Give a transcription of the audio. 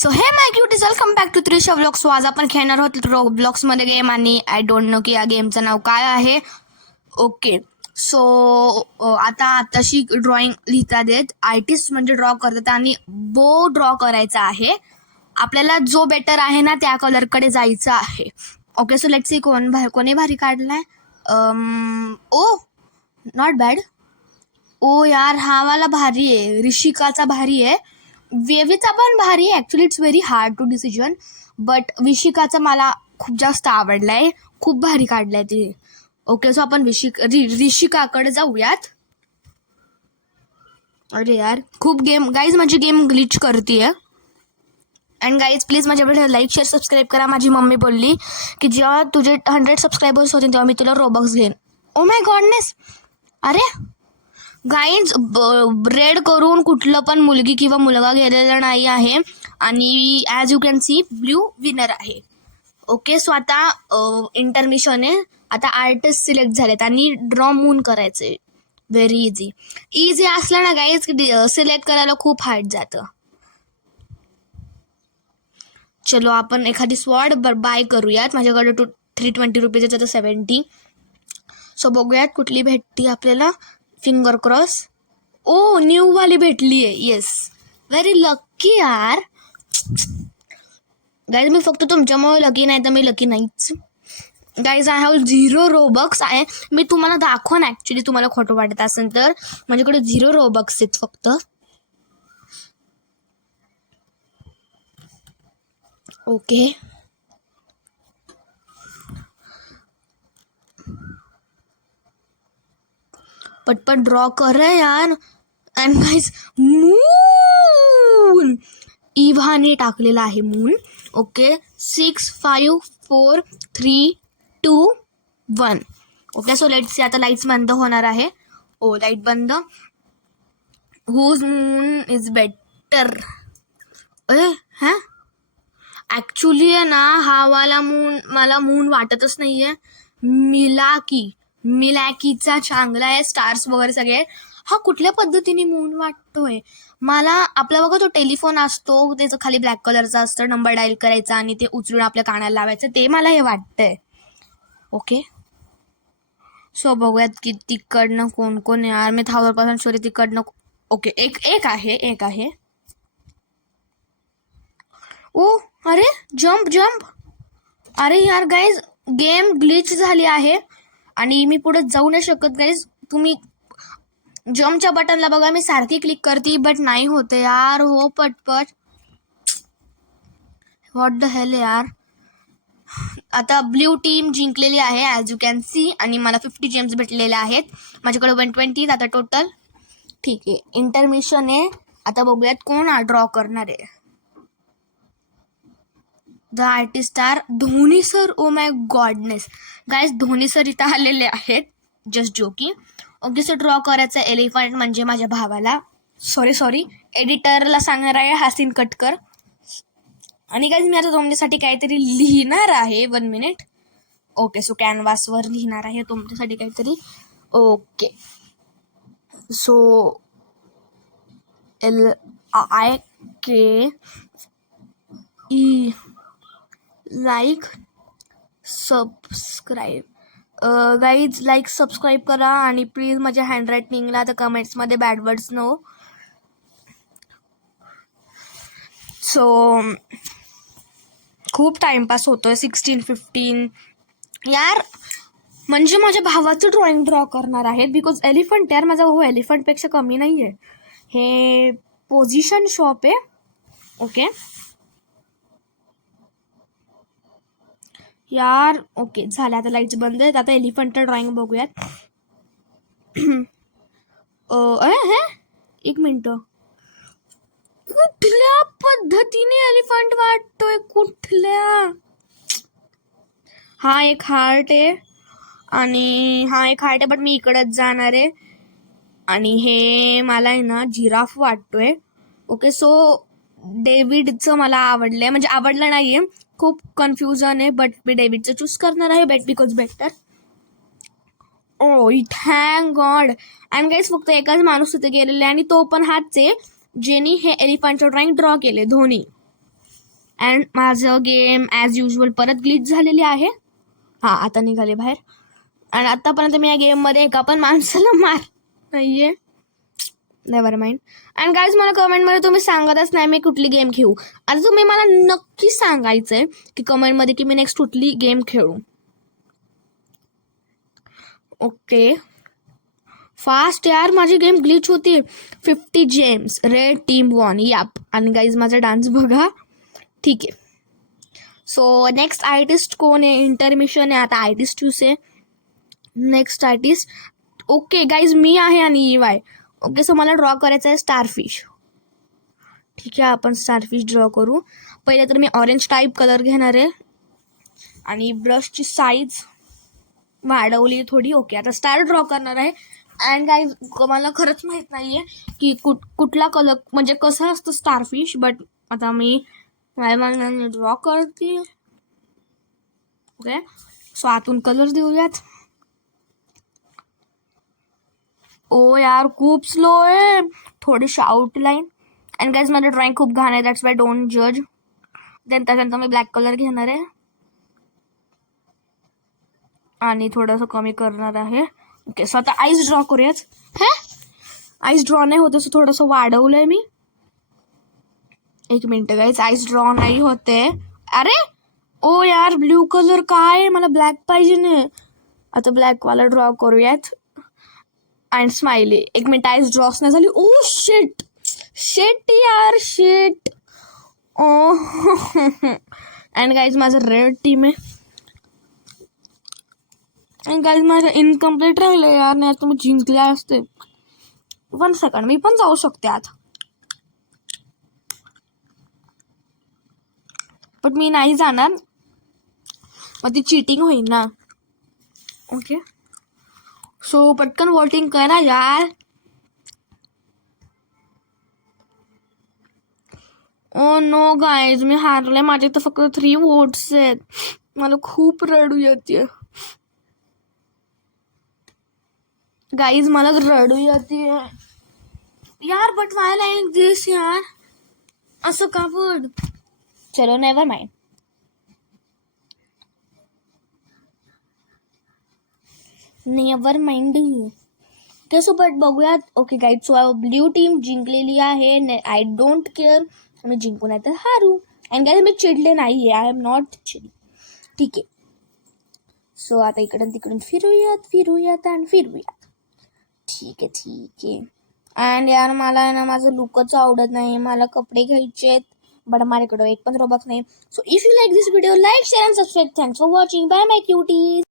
So hey my cuties, welcome back to Trisha vlogs. आज आपण खेळणार आहोत ब्लॉक्स मध्ये गेम, आणि आय डोंट नो की या गेमचं नाव काय आहे. ओके, सो आता आताशी ड्रॉइंग लिहिता देत. आर्टिस्ट म्हणजे ड्रॉ करतात आणि बो ड्रॉ करायचा आहे. आपल्याला जो बेटर आहे ना त्या कलरकडे जायचं आहे. ओके, सो लेट्स सी कोणी भारी काढलाय. Oh not bad. ओ यार, हा वाला भारी आहे, ऋषिकाचा भारी आहे. वेवीचा पण भारी आहे. Actually it's very hard to decision, but विशिकाचा मला खूप जास्त आवडलाय. खूप भारी काढलाय ते. ओके, सो आपण ऋषिकाकडे जाऊयात. अरे यार, खूप गेम गाईज, माझी गेम ग्लिच करतीये. अँड गाईज प्लीज माझ्याकडे लाईक शेअर सबस्क्राईब करा. माझी मम्मी बोलली की जेव्हा तुझे 100 सबस्क्रायबर्स होतील तेव्हा मी तुला रोबॉक्स घेईन. ओ माय गॉडनेस. अरे गाईज, रेड करून कुठलं पण मुलगी किंवा मुलगा गेलेला नाही आहे, आणि as you can see blue winner आहे. ओके, सो आता इंटरमिशन आहे. आता आर्टिस्ट सिलेक्ट झालेत आणि ड्रॉ मून करायचे. व्हेरी इझी असलं ना गाईज की सिलेक्ट करायला खूप हार्ड जातं. चलो आपण एखादी स्वॉर्ड बाय करूयात. माझ्याकडे 320 रुपीज आहे, तर 70. सो बघूयात कुठली भेटती आपल्याला. Finger cross. ओ, न्यू वाली भेटली आहे. येस, व्हेरी लकी यार. गाईज मी फक्त तुमच्यामुळे लकी नाही तर मी लकी नाहीच. गाईज आय हॅव 0 रोबक्स आहे. मी तुम्हाला दाखवन ॲक्च्युली, तुम्हाला खोटं वाटत असेल तर. माझ्याकडे 0 रोबक्स आहेत फक्त. ओके, पटपट ड्रॉ कर यार. अँड गाईज, मून इव्हाने टाकलेला आहे moon. Okay, 6 5 4 3 2 1. Okay, so let's see. आता लाईट्स बंद होणार आहे. ओ, लाईट बंद. Whose moon is better. हा ॲक्च्युली आहे ना, हा वाला मून मला मून वाटतच नाहीये. मिलाकीचा चांगला आहे. स्टार्स वगैरे सगळे. हा कुठल्या पद्धतीने मून वाटतोय मला. आपला बघा तो टेलिफोन असतो, त्याचं खाली ब्लॅक कलरचा असतं, नंबर डायल करायचा आणि ते उचलून आपल्या कानाला लावायचं, ते मला हे वाटतंय. ओके, सो बघूयात की तिकडनं कोण कोण यार. मी 1000% शुअर तिकडनं. ओके, एक आहे. ओ अरे, जम्प. अरे यार गाईज, गेम ग्लिच झाली आहे आणि मी पुढे जाऊ नाही शकत. गाईज तुम्ही जम्पच्या बटनला बघा, मी सारखी क्लिक करते बट नाही होते यार. हो पटपट. व्हॉट द हेल यार. आता ब्ल्यू टीम जिंकलेली आहे ॲज यू कॅन सी, आणि मला 50 जेम्स भेटलेले आहेत. माझ्याकडे 120 आता टोटल. ठीक आहे, इंटरमिशन आहे. आता बघूयात कोण ड्रॉ करणार आहे. The artist are Dhoni sir. Oh my goodness guys, Dhoni sir इथं आलेले आहेत. जस्ट जोकी. ओके, सो ड्रॉ करायचं एलिफंट म्हणजे माझ्या भावाला. सॉरी एडिटरला सांगणार आहे हा सीन कट कर. आणि गाईज मी आता तुमच्यासाठी काहीतरी लिहिणार आहे. 1 मिनिट. ओके, सो कॅनव्हासवर लिहिणार आहे तुमच्यासाठी काहीतरी. Okay, so LIKE like subscribe. Guys like subscribe करा आणि प्लीज माझ्या हँडरायटिंगला आता कमेंट्समध्ये बॅड वर्ड्स नो. सो खूप टाइमपास होतोय. 16-15 यार, म्हणजे माझ्या भावाचं ड्रॉ करणार आहेत. बिकॉज एलिफंट यार, माझा भाऊ एलिफंटपेक्षा कमी नाही आहे. हे पोझिशन शॉप आहे. ओके यार. ओके, झालं आता. लाईट्स बंद आहेत. आता एलिफंटचं ड्रॉइंग बघूयात. एक मिनटं. कुठल्या पद्धतीने एलिफंट वाटतोय, कुठल्या. हा एक हार्ट आहे बट मी इकडंच जाणार आहे. आणि हे मला आहे ना जिराफ वाटतोय. ओके, सो डेव्हिडचं मला आवडलंय, म्हणजे आवडलं नाहीये, खूप कन्फ्युजन आहे, बट मी डेव्हिडचं चूज करणार आहे because better. Oh thank god. And guys फक्त एकच माणूस तिथे गेलेला आहे आणि तो पण हाच आहे ज्यांनी हे एलिफंटचं ड्रॉइंग ड्रॉ केले, धोनी. अँड माझं गेम ॲज युजल परत ग्लिच झालेली आहे. हां, आता निघाले बाहेर. आणि आतापर्यंत मी या गेममध्ये एका पण माणसाला मार नाहीये. Never mind. अँड गाईज मला कमेंटमध्ये तुम्ही सांगतच नाही मी कुठली गेम खेळू. आता तुम्ही मला नक्की सांगायचंय की कमेंटमध्ये की मी नेक्स्ट कुठली गेम खेळू. ओके, फास्ट यार, माझी गेम ग्लिच होती. 50 जेम्स, रेड टीम वॉन. याप. आणि गाईज माझा डान्स बघा. ठीक आहे. सो नेक्स्ट आर्टिस्ट कोण आहे? इंटरमिशन आहे. आता आर्टिस्ट चूज आहे. Next artist. ओके गाईज, मी आहे आणि EY. ओके, सो मला ड्रॉ करायचं आहे स्टारफिश. ठीक आहे, आपण स्टारफिश ड्रॉ करू. पहिले तर मी ऑरेंज टाईप कलर घेणार आहे आणि ब्रशची साईज वाढवली थोडी. ओके, आता स्टार ड्रॉ करणार आहे. अँड गाईज मला खरंच माहीत नाही आहे की कुठला कलर म्हणजे कसं असतं स्टारफिश. बट आता मी ड्रॉ करते. ओके, सो आतून कलर देऊयात. ओ यार, खूप स्लो आहे. थोडीशी आउटलाईन. अँड गाईज माझं ड्रॉइंग खूप घाण आहे. दॅट्स वाय डोंट जज. देन त्याच्यानंतर मी ब्लॅक कलर घेणार आहे आणि थोडंसं कमी करणार आहे. ओके, सो आता आईस ड्रॉ करूयाच. आईस ड्रॉ नाही होते, सो थोडंसं वाढवलंय मी. एक मिनिट गाईज, आईस ड्रॉ नाही होते. अरे ओ यार, ब्ल्यू कलर काय? मला ब्लॅक पाहिजे ना. आता ब्लॅकवाला ड्रॉ करूयात. And smiley. एक मिनिट, आईस ड्रॉस नाही झाली. ओ शिट शिट यार, शिट. ओ अँड गाईज माझं रेड टीम आहे. अँड गाईज माझं इनकम्प्लीट राहिलं यार. नाही तुम्ही जिंकल्या असते. 1 सेकंड, मी पण जाऊ शकते आत. बट मी नाही जाणार, मग ती चीटिंग होईल ना. ओके, सो पटकन वोटिंग करा यार. ओ नो गाईज, मी हारले. माझे तर फक्त 3 वोट्स आहेत. मला खूप रडू येते गाईज, मला रडू येते यार. बट वाय लाईक दिस यार, असं का बड. चलो never mind. Never mind. Okay, so but बघूयात. Okay guys, so blue team जिंकलेली आहे. आय डोंट केअर मी जिंकू नाही तर हारू. अँड गाईज मी चिडले नाही. आय एम नॉट चिड. ठीक आहे, सो आता इकडून तिकडून फिरूयात आणि फिरूयात. ठीक आहे. अँड यार मला आहे ना माझं लुकच आवडत नाही. मला कपडे घ्यायचे आहेत बट माझ्याकडं एक पण रोबॉक्स नाही. So if you like this video, like, share and subscribe. Thanks for watching. Bye my क्युटीज.